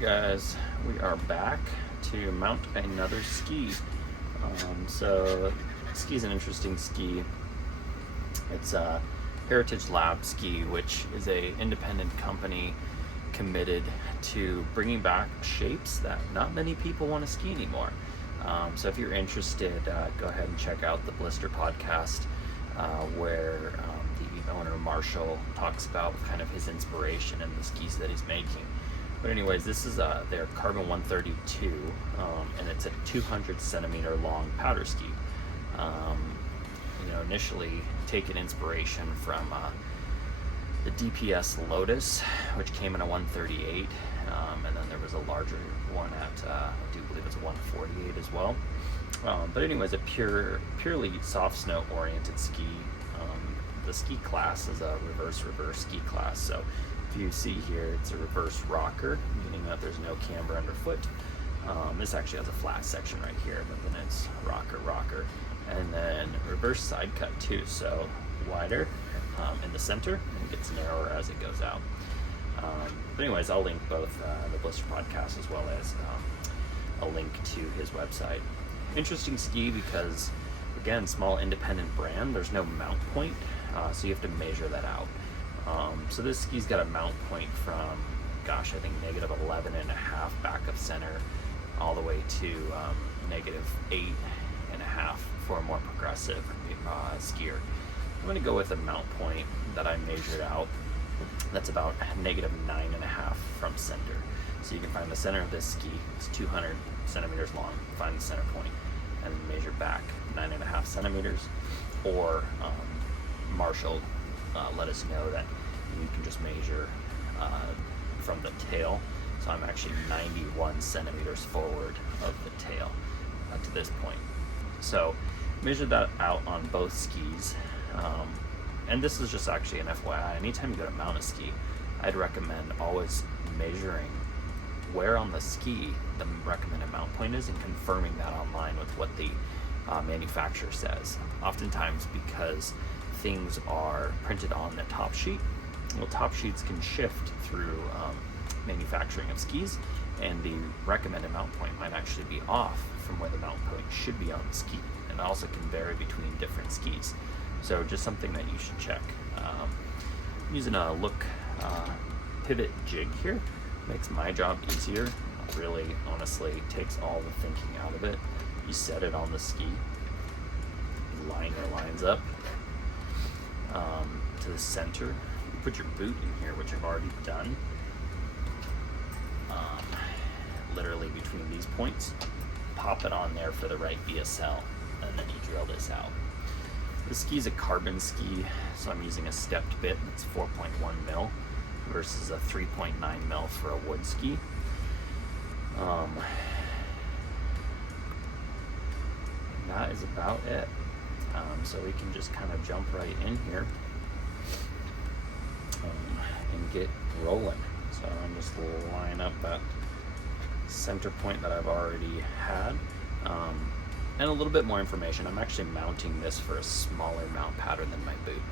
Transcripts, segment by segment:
Guys, we are back to mount another ski. So ski is an interesting ski. It's a Heritage Lab Ski, which is a independent company committed to bringing back shapes that not many people want to ski anymore. So if you're interested, go ahead and check out the Blister podcast, where the owner Marshall talks about kind of his inspiration and the skis that he's making. But anyways, this is their Carbon 132, and it's a 200 centimeter long powder ski. Initially taken inspiration from the DPS Lotus, which came in a 138, and then there was a larger one at, I do believe it's a 148 as well. But anyways, a purely soft snow oriented ski. The ski class is a reverse ski class. So if you see here, it's a reverse rocker, meaning that there's no camber underfoot. This actually has a flat section right here, but then it's rocker, and then reverse side cut too. So wider in the center and gets narrower as it goes out. But anyways, I'll link both the Blister podcast as well as a link to his website. Interesting ski because, again, small independent brand. There's no mount point, so you have to measure that out. So this ski's got a mount point from, I think -11.5 back of center, all the way to -8.5 for a more progressive skier. I'm going to go with a mount point that I measured out that's about -9.5 from center. So you can find the center of this ski. It's 200 centimeters long. Find the center point and measure back 9.5 centimeters. Or Marshall let us know that you can just measure from the tail. So I'm actually 91 centimeters forward of the tail to this point. So measure that out on both skis. And this is just actually an FYI. Anytime you go to mount a ski, I'd recommend always measuring where on the ski the recommended mount point is and confirming that online with what the manufacturer says. Oftentimes, because things are printed on the top sheet, well, top sheets can shift through manufacturing of skis, and the recommended mount point might actually be off from where the mount point should be on the ski, and it also can vary between different skis. So just something that you should check. I'm using a Look pivot jig here. Makes my job easier. Really, honestly, takes all the thinking out of it. You set it on the ski, you line your lines up to the center. You put your boot in here, which I've already done. Literally between these points, pop it on there for the right BSL, and then you drill this out. The ski is a carbon ski, so I'm using a stepped bit that's 4.1 mil versus a 3.9 mil for a wood ski. That is about it. So we can just kind of jump right in here and get rolling. So I'm just line up that center point that I've already had. And a little bit more information. I'm actually mounting this for a smaller mount pattern than my boot.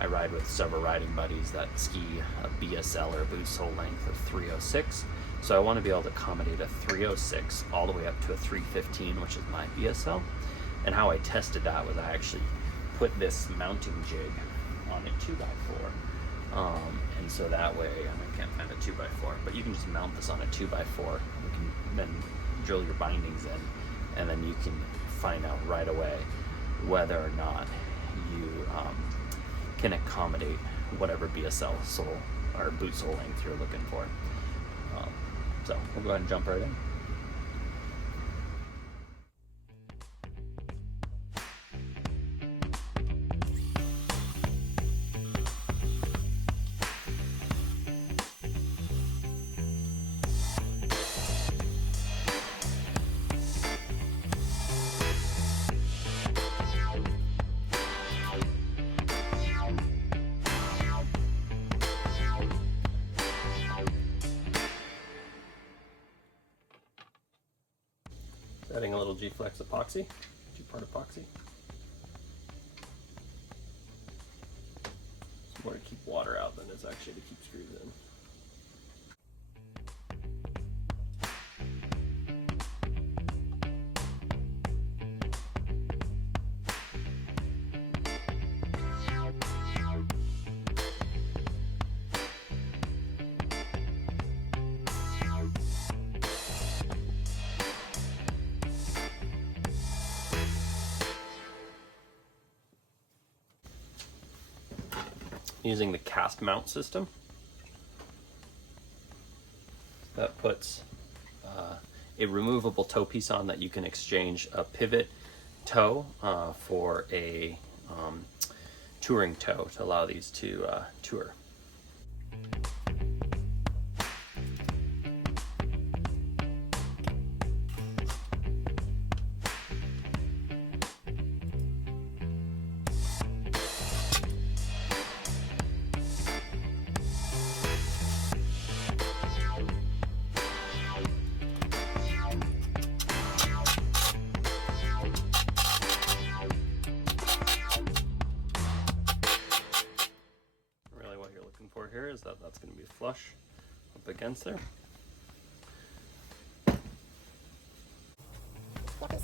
I ride with several riding buddies that ski a BSL or a boot sole length of 306. So I want to be able to accommodate a 306 all the way up to a 315, which is my BSL. And how I tested that was I actually put this mounting jig on a 2x4. And so that way, I can't find a 2x4, but you can just mount this on a 2x4. You can then drill your bindings in, and then you can find out right away whether or not you can accommodate whatever BSL sole or boot sole length you're looking for. So we'll go ahead and jump right in. Adding a little G-Flex epoxy, 2-part epoxy. It's more to keep water out than it's actually to keep screws in. using the cast mount system. That puts a removable toe piece on that you can exchange a pivot toe for a touring toe to allow these to tour. For here is that's going to be flush up against there. What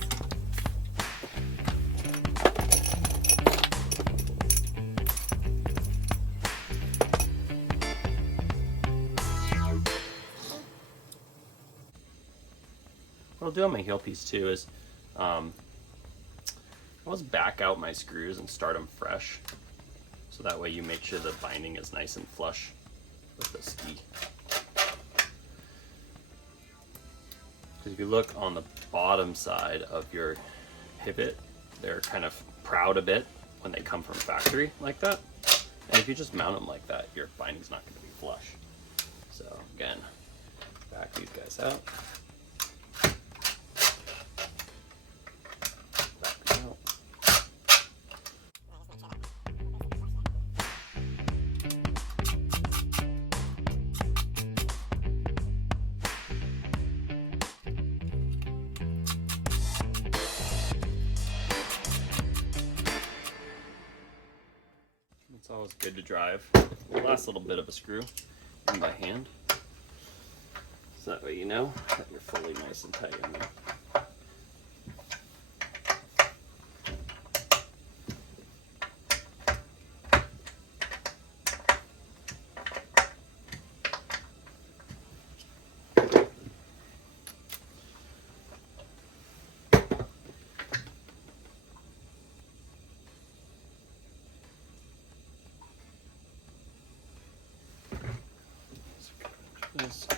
I'll do on my heel piece too is I'll just back out my screws and start them fresh. So that way you make sure the binding is nice and flush with the ski. Because if you look on the bottom side of your pivot, they're kind of proud a bit when they come from factory like that. And if you just mount them like that, your binding's not going to be flush. So again, back these guys out. It's always good to drive the last little bit of a screw in by hand, so that way you know that you're fully nice and tight in there. This.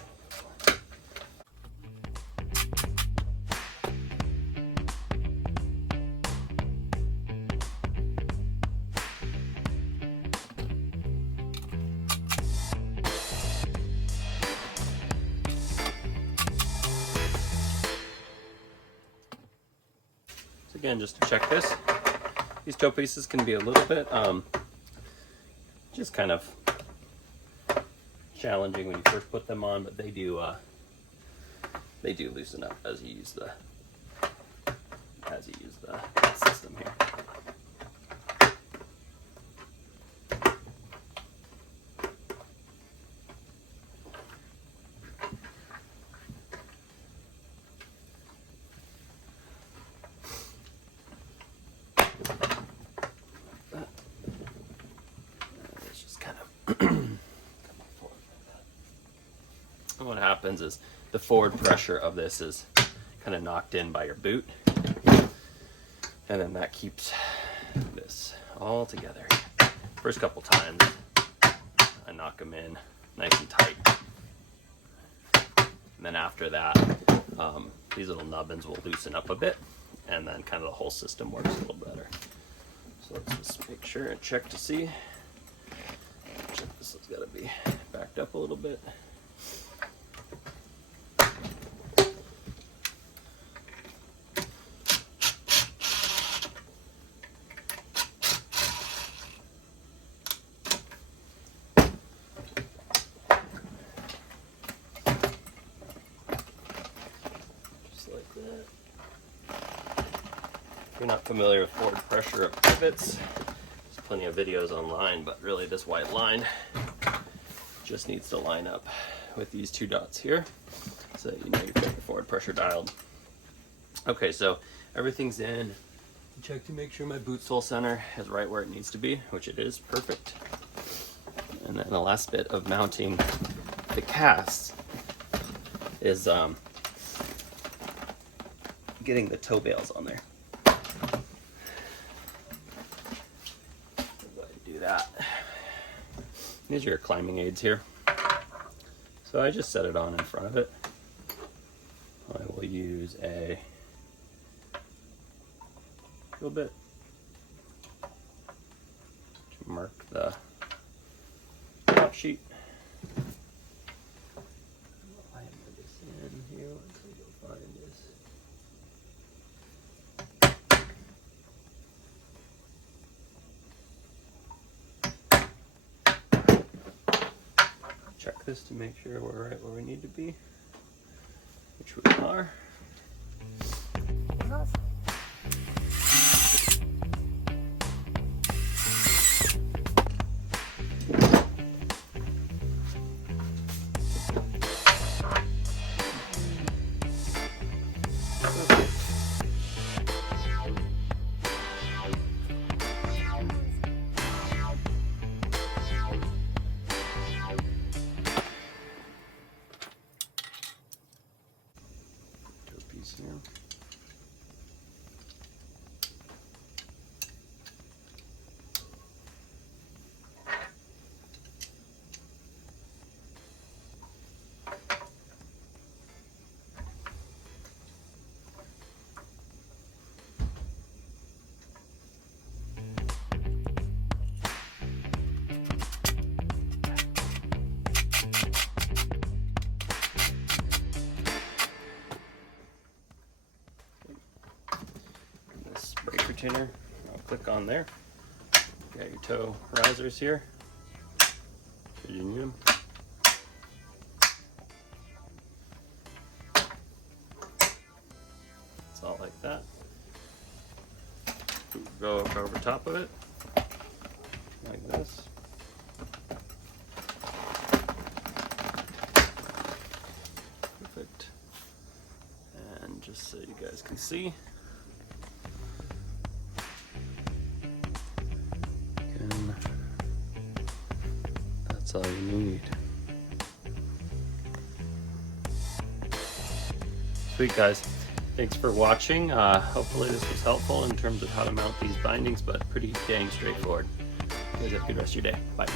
So again, just to check this, these toe pieces can be a little bit just kind of challenging when you first put them on, but they do loosen up as you use the system here. It's just kind of what happens is the forward pressure of this is kind of knocked in by your boot, and then that keeps this all together. First couple times I knock them in nice and tight, and then after that these little nubbins will loosen up a bit, and then kind of the whole system works a little better. So let's just make sure and check to see. Check this has got to be backed up a little bit. If you're not familiar with forward pressure of pivots, there's plenty of videos online, but really this white line just needs to line up with these two dots here so that you know you've got your forward pressure dialed. Okay, so everything's in. Check to make sure my boot sole center is right where it needs to be, which it is, perfect. And then the last bit of mounting the casts is getting the toe bales on there. Go ahead and do that. These are your climbing aids here. So I just set it on in front of it. I will use a little bit to mark the top sheet. I'll hammer this in here once I go find this. Check this to make sure we're right where we need to be, which we are. Here. Retainer. I'll click on there. You got your toe risers here. Should you need them? It's all like that. Go over top of it, like this. Perfect. And just so you guys can see, that's all you need. Sweet, guys. Thanks for watching. Hopefully this was helpful in terms of how to mount these bindings, but pretty dang straightforward. You guys have a good rest of your day. Bye.